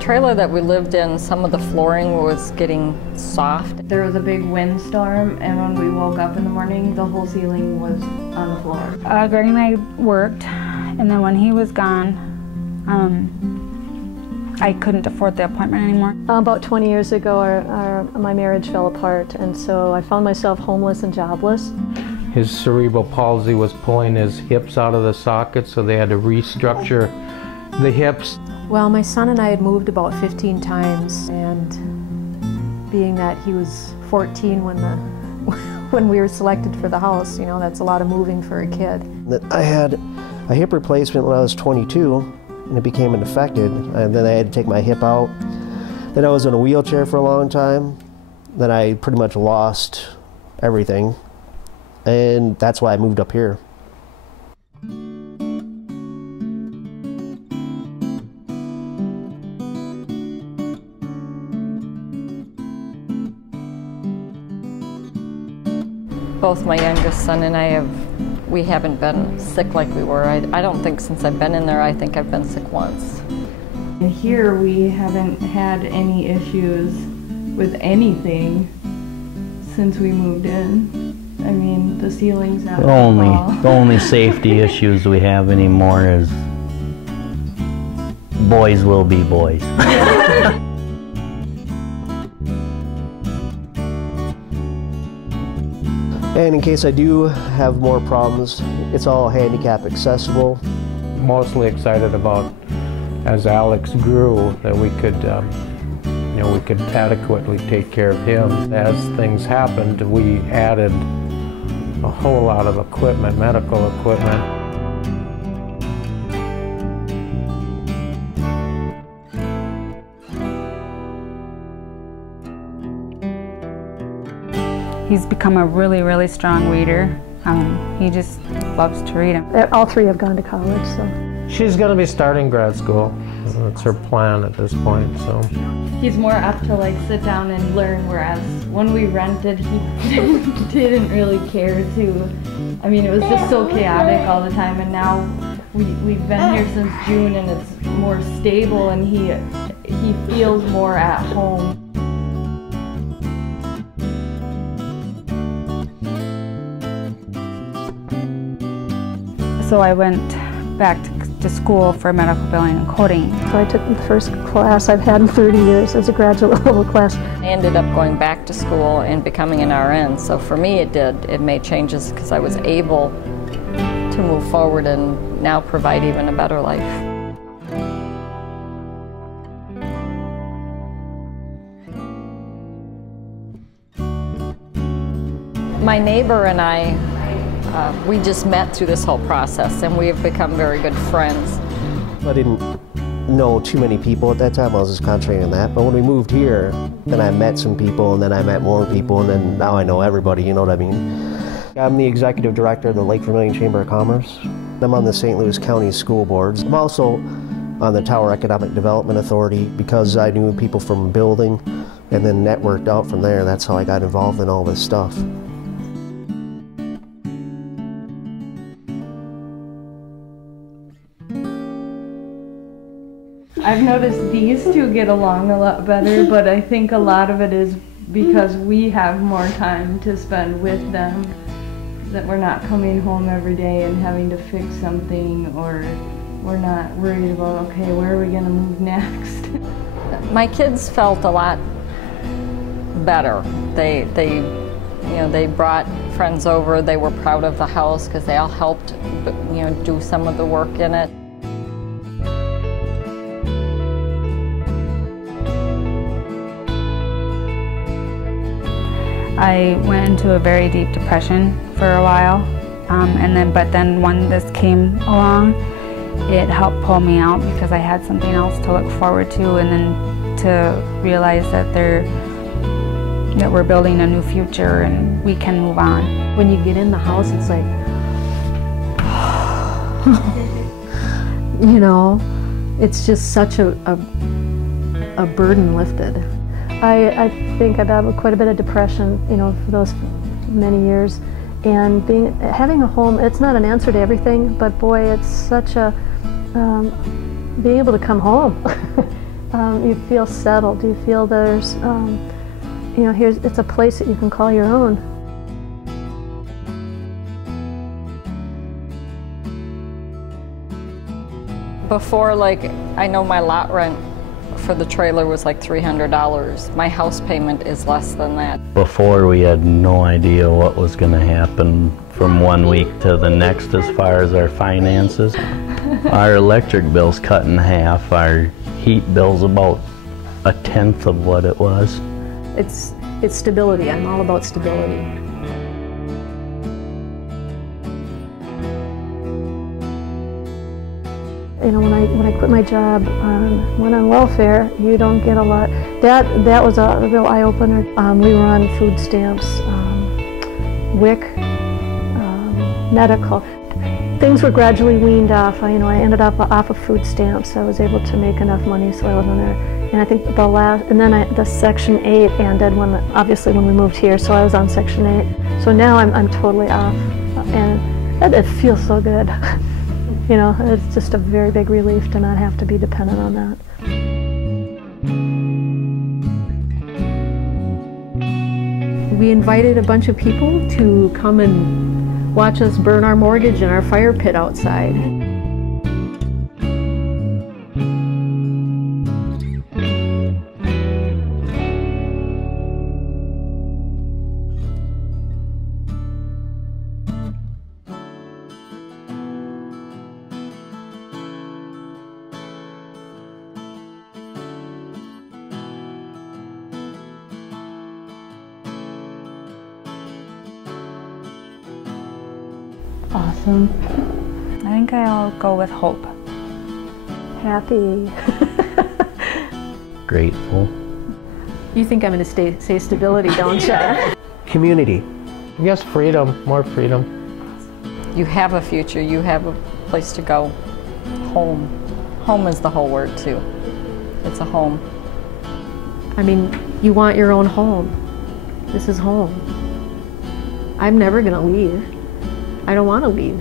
Trailer that we lived in, some of the flooring was getting soft. There was a big windstorm, and when we woke up in the morning, the whole ceiling was on the floor. Greg and I worked, and then when he was gone, I couldn't afford the appointment anymore. About 20 years ago, my marriage fell apart, and so I found myself homeless and jobless. His cerebral palsy was pulling his hips out of the socket, so they had to restructure the hips. Well, my son and I had moved about 15 times, and being that he was 14 when we were selected for the house, you know, that's a lot of moving for a kid. I had a hip replacement when I was 22, and it became infected, and then I had to take my hip out. Then I was in a wheelchair for a long time. Then I pretty much lost everything, and that's why I moved up here. Both my youngest son and I we haven't been sick like we were. I don't think since I've been in there, I think I've been sick once. And here we haven't had any issues with anything since we moved in. I mean, the ceiling's not The only safety issues we have anymore is boys will be boys. And in case I do have more problems, it's all handicap accessible. Mostly excited about, as Alex grew, that we could, we could adequately take care of him. As things happened, we added a whole lot of equipment, medical equipment. He's become a really, really strong reader. He just loves to read them. All three have gone to college, so. She's going to be starting grad school. That's her plan at this point, so. He's more apt to like sit down and learn, whereas when we rented, he didn't really care to. I mean, it was just so chaotic all the time, and now we've been here since June, and it's more stable, and he feels more at home. So I went back to school for medical billing and coding. So I took the first class I've had in 30 years as a graduate level class. I ended up going back to school and becoming an RN. So for me it made changes because I was able to move forward and now provide even a better life. My neighbor and I, we just met through this whole process, and we have become very good friends. I didn't know too many people at that time. I was just concentrating on that. But when we moved here, then I met some people, and then I met more people, and then now I know everybody, you know what I mean? I'm the executive director of the Lake Vermilion Chamber of Commerce. I'm on the St. Louis County School Boards. I'm also on the Tower Economic Development Authority because I knew people from building and then networked out from there. That's how I got involved in all this stuff. I've noticed these two get along a lot better, but I think a lot of it is because we have more time to spend with them, that we're not coming home every day and having to fix something, or we're not worried about, okay, where are we going to move next? My kids felt a lot better. They brought friends over. They were proud of the house because they all helped, do some of the work in it. I went into a very deep depression for a while, but then when this came along, it helped pull me out because I had something else to look forward to, and then to realize that we're building a new future and we can move on. When you get in the house, it's like, you know, it's just such a burden lifted. I think I battled quite a bit of depression, for those many years. And having a home, it's not an answer to everything, but boy, it's such a, being able to come home. You feel settled. You feel there's, you know, it's a place that you can call your own. Before, like, I know my lot rent for the trailer was like $300. My house payment is less than that. Before, we had no idea what was going to happen from one week to the next as far as our finances. Our electric bill's cut in half. Our heat bill's about 1/10 of what it was. It's stability. I'm all about stability. You know, when I quit my job, went on welfare, you don't get a lot. That was a real eye-opener. We were on food stamps, WIC, medical. Things were gradually weaned off. I ended up off of food stamps. I was able to make enough money so I wasn't there. And I think the Section 8 ended obviously when we moved here, so I was on Section 8. So now I'm totally off, and it feels so good. You know, it's just a very big relief to not have to be dependent on that. We invited a bunch of people to come and watch us burn our mortgage in our fire pit outside. Awesome. I think I'll go with hope. Happy. Grateful. You think I'm going to say stability, don't you? Community. I guess freedom, more freedom. You have a future, you have a place to go. Home. Home is the whole word too. It's a home. I mean, you want your own home. This is home. I'm never going to leave. I don't want to leave.